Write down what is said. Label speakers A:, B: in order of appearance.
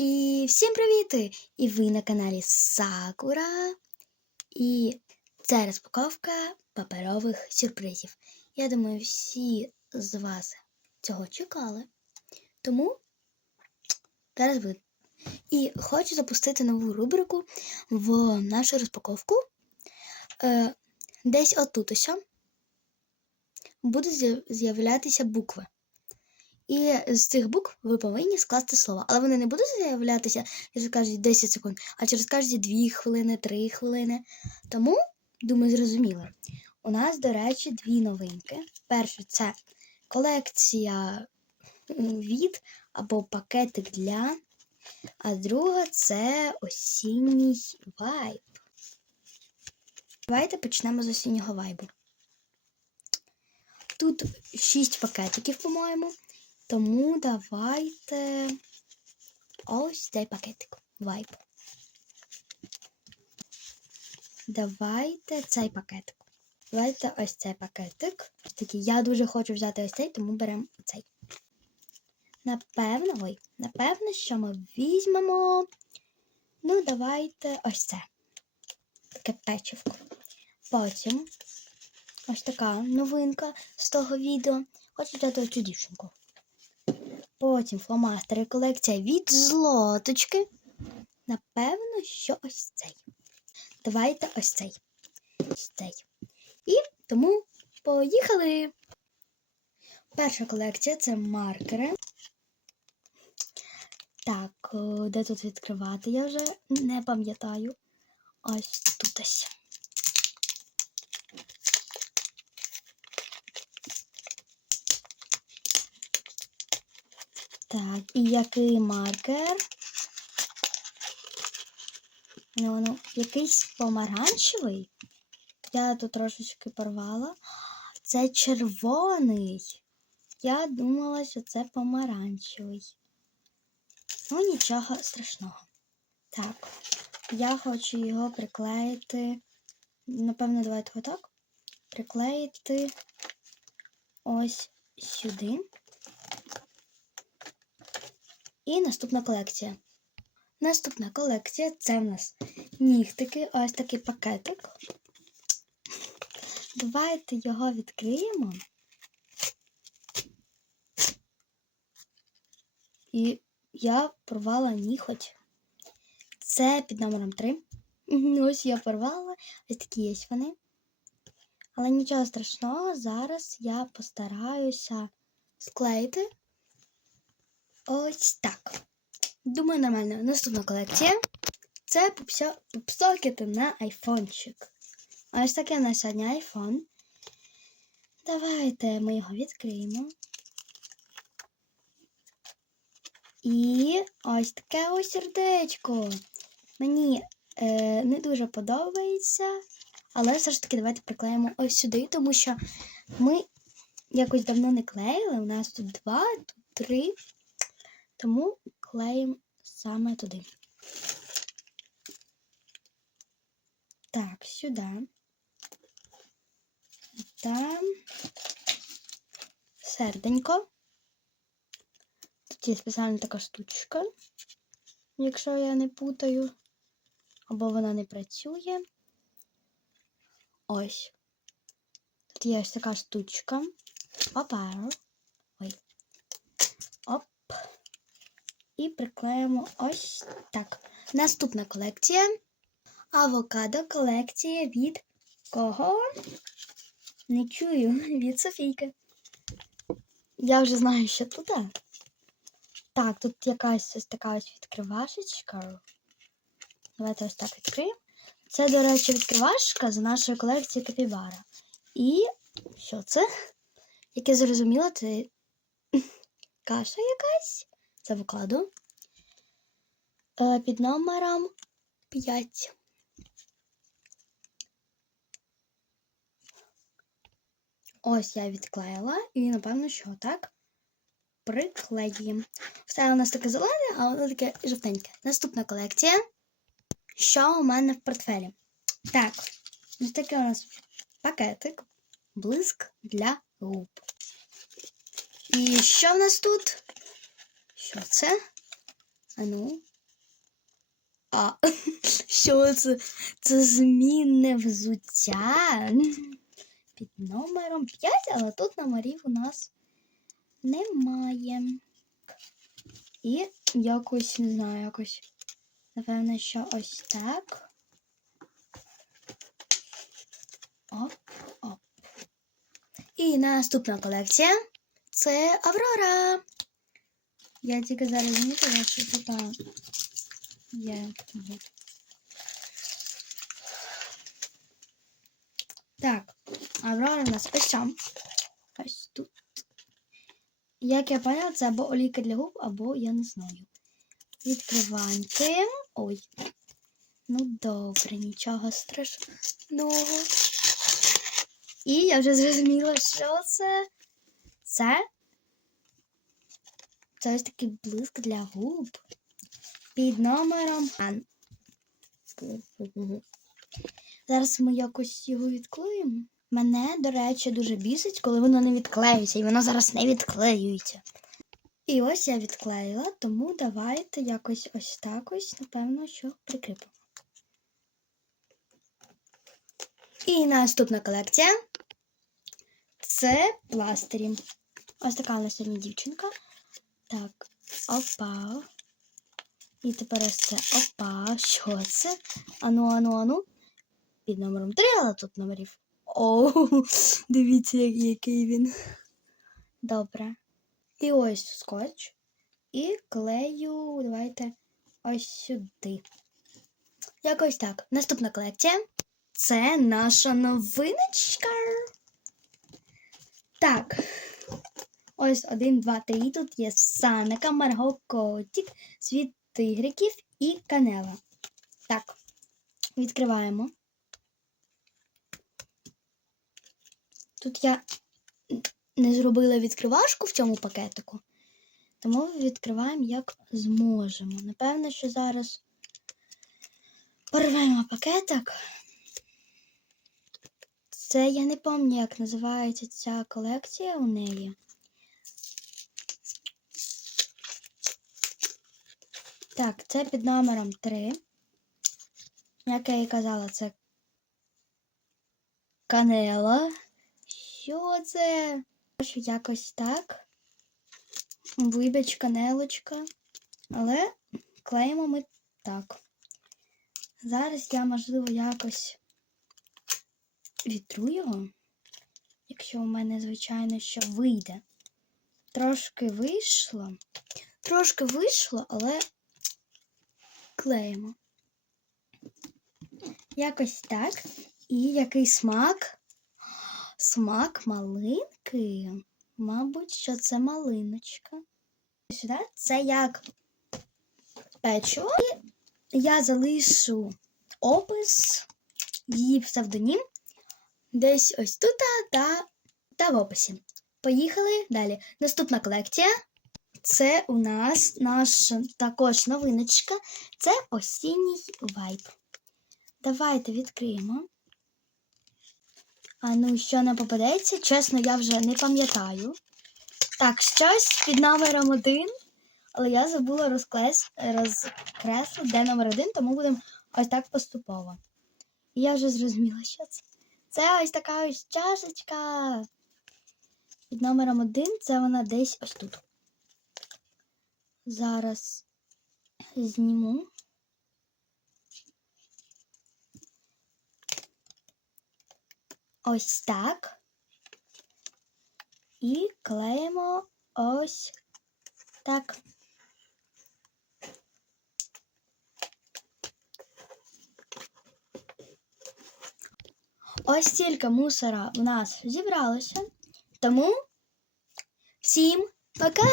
A: І всім привіт! І ви на каналі Сакура. І це розпаковка паперових сюрпризів. Я думаю, всі з вас цього чекали. Тому зараз буде. І хочу запустити нову рубрику в нашу розпаковку. Е, десь отут ось будуть з'являтися букви. І з цих букв ви повинні скласти слова. Але вони не будуть з'являтися через кожні 10 секунд, а через кожні 2 хвилини, 3 хвилини. Тому, думаю, зрозуміло. У нас, до речі, дві новинки. Перше це колекція від або пакетик для. А друга це осінній вайб. Давайте почнемо з осіннього вайбу. Тут 6 пакетиків, по-моєму. Тому давайте ось цей пакетик. Вайп. Давайте цей пакетик. Давайте ось цей пакетик. Такий. Я дуже хочу взяти ось цей, тому беремо цей. Напевно, ой, напевно, що ми візьмемо. Ну, давайте ось це. Таке печивко. Потім ось така новинка з того відео. Хочу взяти ось цю дівчинку. Потім фломастери колекція від злоточки. Напевно, що ось цей. Давайте ось цей. Ось цей. І тому поїхали. Перша колекція це маркери. Так, де тут відкривати? Я вже не пам'ятаю. Ось тут ось. Так, і який маркер? Ну, ну, якийсь помаранчевий. Я тут трошечки порвала. Це червоний. Я думала, що це помаранчевий. Ну, нічого страшного. Так, я хочу його приклеїти. Напевно, давайте отак. Приклеїти ось сюди. І наступна колекція. Наступна колекція це в нас нігтики, ось такий пакетик. Давайте його відкриємо. І я порвала ніхоть. Це під номером 3. Ось я порвала. Ось такі є вони. Але нічого страшного, зараз я постараюся склеїти. Ось так. Думаю, нормально. Наступна колекція. Це пупсо- пупсокети на айфончик. Ось таке у нас сьогодні айфон. Давайте ми його відкриємо. І ось таке ось сердечко. Мені е, не дуже подобається. Але все ж таки давайте приклеїмо ось сюди, тому що ми якось давно не клеїли. У нас тут два, тут три. Тому клеїмо саме туди. Так, сюди. Там серденько. Тут є спеціальна така штучка, якщо я не путаю, або вона не працює. Ось. Тут є ось така штучка. Паперу. Ой. Оп. І приклеїмо ось так. Наступна колекція. Авокадо колекція від кого? Не чую. Від Софійки. Я вже знаю, що тут. Так, тут якась ось така ось відкривашечка. Давайте ось так відкриємо. Це, до речі, відкривашка з нашої колекції Капібара. І що це? Як я зрозуміла, це каша якась з авокадо. Е, Під номером 5. Ось я відклеїла і, напевно, що так приклеїмо. Все у нас таке зелене, а воно таке жовтеньке. Наступна колекція. Що у мене в портфелі? Так, ось такий у нас пакетик, блиск для губ. І що в нас тут? Що це? А ну, А що це? Це змінне взуття під номером 5, але тут номерів у нас немає. І якось, не знаю, якось, напевно, що ось так. Оп, оп. І наступна колекція це Аврора. Я тільки зараз замітила, що тут а, є. Так, Аврора у нас ось. Ось тут. Як я поняла, це або олійка для губ, або я не знаю. Відкриваньки. Ой. Ну добре, нічого страшного. І я вже зрозуміла, що це. Це. Це ось такий блиск для губ. Під номером. Ан. Зараз ми якось його відклеїмо. Мене, до речі, дуже бісить, коли воно не відклеюється, і воно зараз не відклеюється. І ось я відклеїла, тому давайте якось ось так ось, напевно, що прикріпимо. І наступна колекція це пластирі. Ось така у нас сьогодні дівчинка. Так, опа. І тепер ось це опа. Що це? Ану, ану, ану. Під номером 3, але тут номерів. О, дивіться, який він. Добре. І ось скотч. І клею, давайте ось сюди. Якось так. Наступна колекція. Це наша новиночка. Так. Ось один, два, три. Тут є Саника, Марго Котік, світ тигриків і канела. Так, відкриваємо. Тут я не зробила відкривашку в цьому пакетику, тому відкриваємо як зможемо. Напевно, що зараз порвемо пакетик. Це я не пам'ятаю, як називається ця колекція у неї. Так, це під номером 3. Як я і казала, це канела. Що це? Якось так. Вибач канелочка. Але клеїмо ми так. Зараз я, можливо, якось вітру його. Якщо у мене, звичайно, що вийде. Трошки вийшло. Трошки вийшло, але клеїмо. Якось так. І який смак? Смак малинки. Мабуть, що це малиночка. Це як печиво. І я залишу опис, її псевдонім десь ось тут та, та в описі. Поїхали далі. Наступна колекція. Це у нас наша також новиночка. Це осінній вайб. Давайте відкриємо. А ну, що нам попадеться? Чесно, я вже не пам'ятаю. Так, щось під номером один, але я забула розкреслити, де номер один, тому будемо ось так поступово. І я вже зрозуміла, що це. Це ось така ось чашечка. Під номером один це вона десь ось тут. Зараз зніму. Ось так. І клеїмо ось так. Ось стільки мусора в нас зібралося. Тому всім пока!